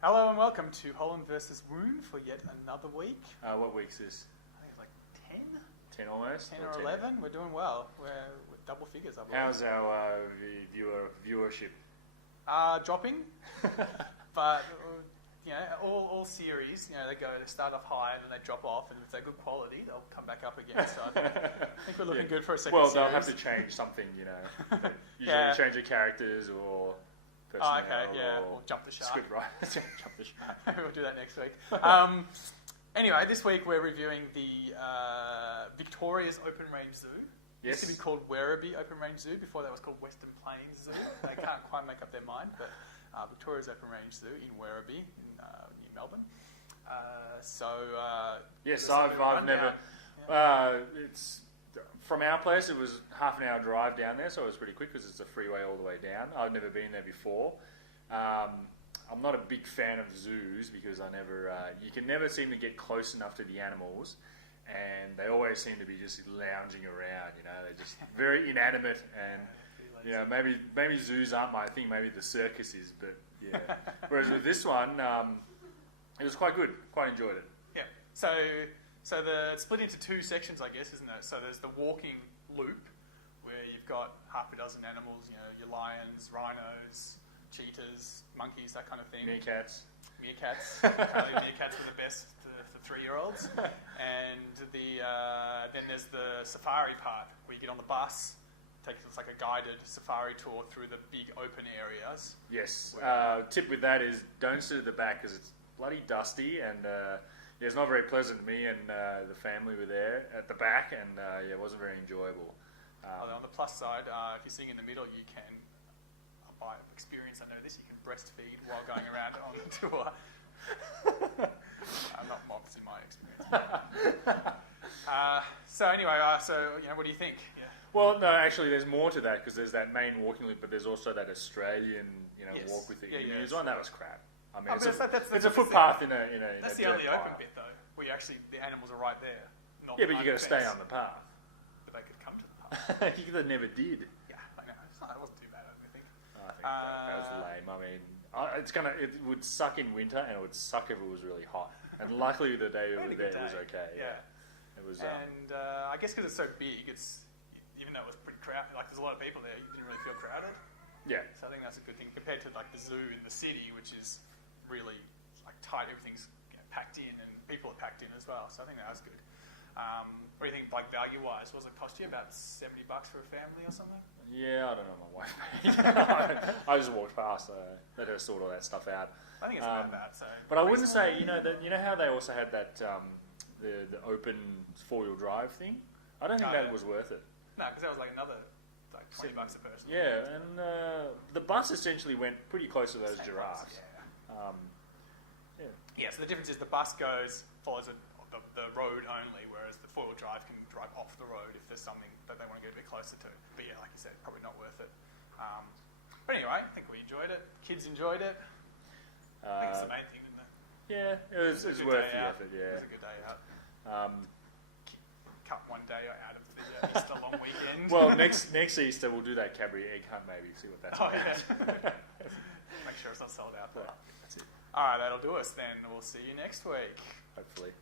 Hello and welcome to Holland versus Woon for yet another week. What week's this? I think it's like 10? 10 almost? 10 or 11? We're doing well. We're double figures, I believe. How's our viewership? Dropping. But, all series, they start off high and then they drop off, and if they're good quality, they'll come back up again. So I think we're looking good for a second series. Well, they'll have to change something, Usually change the characters or personnel or jump the shark. Script writers. Jump the shark. We'll do that next week. Anyway, this week we're reviewing the Victoria's Open Range Zoo. It used to be called Werribee Open Range Zoo. Before that was called Western Plains Zoo. They can't quite make up their mind, but Victoria's Open Range Zoo in Werribee, near Melbourne. Yes, I've never. It's from our place. It was half an hour drive down there, so it was pretty quick because it's a freeway all the way down. I've never been there before. I'm not a big fan of zoos because you can never seem to get close enough to the animals, and they always seem to be just lounging around. They're just very inanimate, and maybe zoos aren't my thing. Maybe the circus is, but yeah. Whereas with this one, it was quite good. Quite enjoyed it. Yeah. So it's split into two sections, I guess, isn't it? So there's the walking loop, where you've got half a dozen animals. Your lions, rhinos, cheetahs, monkeys, that kind of thing. Meerkats. Apparently meerkats are the best for 3-year-olds. And then there's the safari part, where you get on the bus. It's like a guided safari tour through the big open areas. Yes. Tip with that is don't sit at the back because it's bloody dusty, and it's not very pleasant. Me and the family were there at the back, and it wasn't very enjoyable. On the plus side, if you're sitting in the middle, you can, by experience I know this, you can breastfeed while going around on the tour. Not obviously my experience. What do you think? Yeah. Well, no, actually, there's more to that because there's that main walking loop, but there's also that Australian, walk with the emus one. That was crap. I mean, it's a footpath in a That's the only open bit, though, where the animals are right there. But you got to stay on the path. But they could come to the path. They never did. Yeah, I know. It wasn't too bad, I don't think. I think that was lame. I mean, it would suck in winter, and it would suck if it was really hot. And luckily, the day we were there, it was okay. Yeah. It was. And I guess because it's so big, even though it was pretty crowded, there's a lot of people there, you didn't really feel crowded. Yeah. So I think that's a good thing compared to the zoo in the city, which is really tight. Everything's packed in, and people are packed in as well. So I think that was good. What do you think, value-wise? Was it cost you about $70 for a family or something? Yeah, I don't know. My wife paid. I just walked past, let her sort all that stuff out. I think it's about that. So, but I wouldn't say, how they also had that the open 4-wheel drive thing. I don't think that was worth it. No, because that was another $20 a person. Yeah, and the bus essentially went pretty close to those giraffes. Yeah. So the difference is the bus follows the road only, whereas the 4-wheel drive can drive off the road if there's something that they want to get a bit closer to. But yeah, like you said, probably not worth it. But anyway, I think we enjoyed it. Kids enjoyed it. I think it's the main thing, isn't it? Yeah, it was worth the effort. Yeah, it was a good day out. Cut one day out of the Easter long weekend. Well, next Easter we'll do that Cadbury egg hunt, maybe, see what that's about. Yeah. Make sure it's not sold out. Well, that's it. All right, that'll do us then. We'll see you next week. Hopefully.